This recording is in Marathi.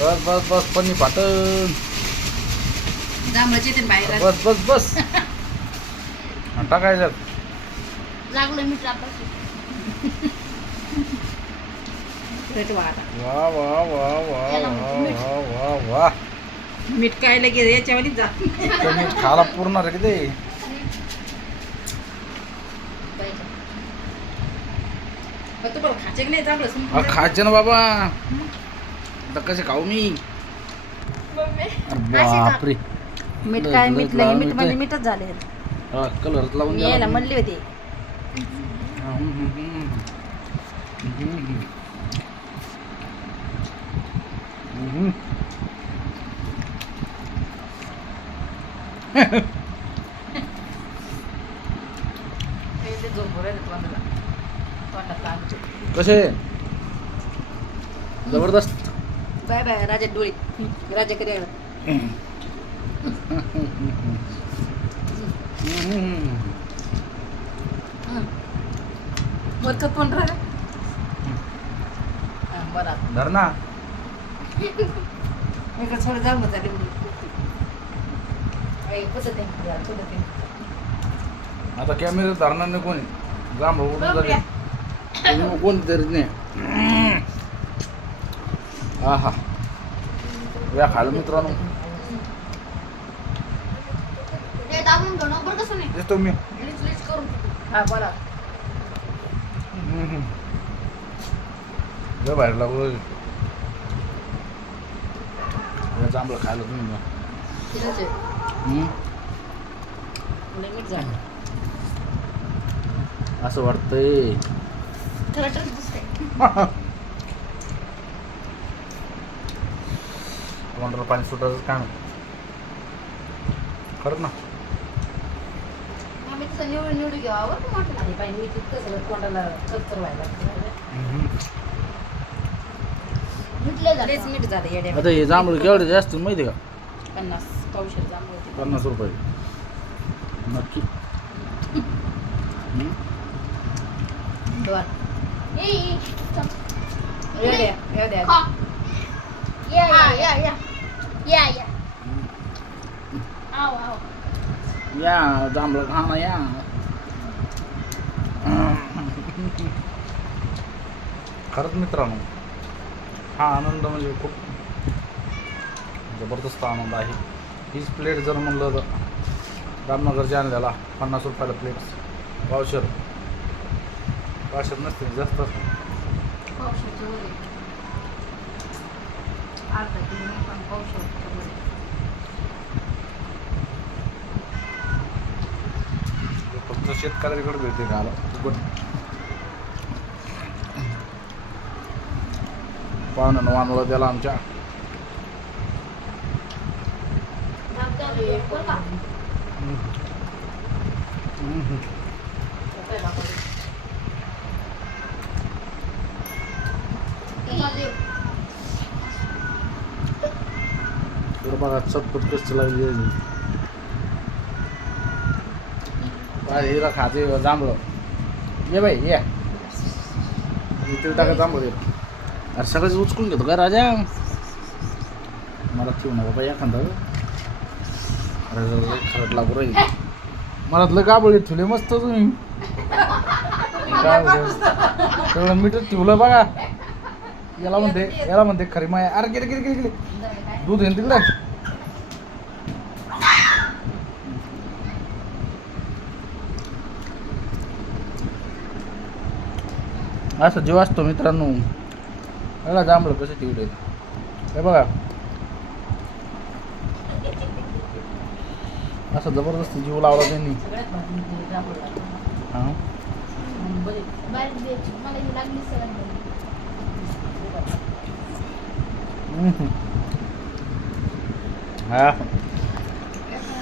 बस बस बस पन्नी फाटन. जांभळाचे ते बाहेर बस बस बस. टाकायच्यात. लागलं मीठ आता पेटवा आता. वा वा वा वा याला वा म्हणते मीठ. वा वा वा. मीठ काय लगे याच्यावर जा. इतकं मीठ खायला पुरणार आहे की ते. पाहिजे. पण तू बरं खायचे की नाही जांभळं हा संपून जाईल. खायचे ना बाबा. आता कसे खाऊ मी. मम्मी अरे असे खा. बापरे. मीठ काय मीठ लगे मीठ मीठ म्हणजे आहे. मीठच झाले. कलर लावून मी द्या यायला ना. म्हणले होते. ते झोपून राहिले तोंडाला. तोंडात लागते. कसे जबरदस्त. बाय बाय राजा डोळे. राजा कधी आला? वरचं तोंड राहिलं. हा, बरं आता. धर ना. मी का थोडं जाऊ मग झाले. पद्धत आहे. आता कॅमेरा धरणार नाही कोणी. जांभळ उडून जाते. कोणी तरी नाही. आहा या खायला मित्रांनो. हे दाबून ठेव ना बरं कसं नाही दिसतो मी. लीच लीच करून ठेव. हा बोला. लय बाहेर लागलो. जांभळं खायला तुम्ही. कितीचे? लय मीठ झालं. असं वाटतंय. खरंच दिसतंय. तोंडाला पाणी सुटायचं काय नाही. खरं ना. आम्ही तसं निवडून निवडून घ्यावा बरं का म्हटलं. आणि पाहिजे मी तितकं सगळं तोंडाला कचर व्हायला लागलं. मिटले लयच जातं. मीठ झालं येड्या. आता हे जांभळं केवढे जास्त माहिती आहे का? 50 पावशेर जांभळं होते. 50 रुपये नक्की. दोन. ये चल. येड्या. खा. या आव आव या जांभळं खा ना या. खरंच मित्रांनो हा आनंद म्हणजे खूप जबरदस्त आनंद आहे. हीच प्लेट जर म्हणलं तर रामनगरच्या आणल्याला 50 रुपयाला प्लेट. पावशेर नसते जास्त असते. पावशेरच्या वर आहे. अर्धा किलो नाही पण पावशेरच्या वर आहे. फक्त शेतकऱ्याकडे भेटते घाला पण. पाहुण्यानं वानवला त्याला आमच्या. बरं का काय बाबा? बरं बघा चटपट कसं लागली आहे. काय हिरा खाते जांभळं. ये बाई ये. इथे टाका जांभळं ये. अरे सगळंच उचकून घेतो का राजा. मला ठेवू ना बाबा एखादा. अरे खरंच लागू राहील. मला लय गाबळीत ठेवले मस्त तुम्ही. काय बोलते सगळं मीठच ठेवलं बघा. याला म्हणते खरी माया. अरे गेले गेले गेले गेले. दूध येईन तिकडे. असं जीव असतो मित्रांनो. बघा जांभळं कसे ठेवले. हे बघा असं जबरदस्त जीव लावला त्यांनी. सगळ्यात भारी जांभळं लागतं. हां बरे. बारीक द्यायची मला ही लागली सगळ्यांना. हा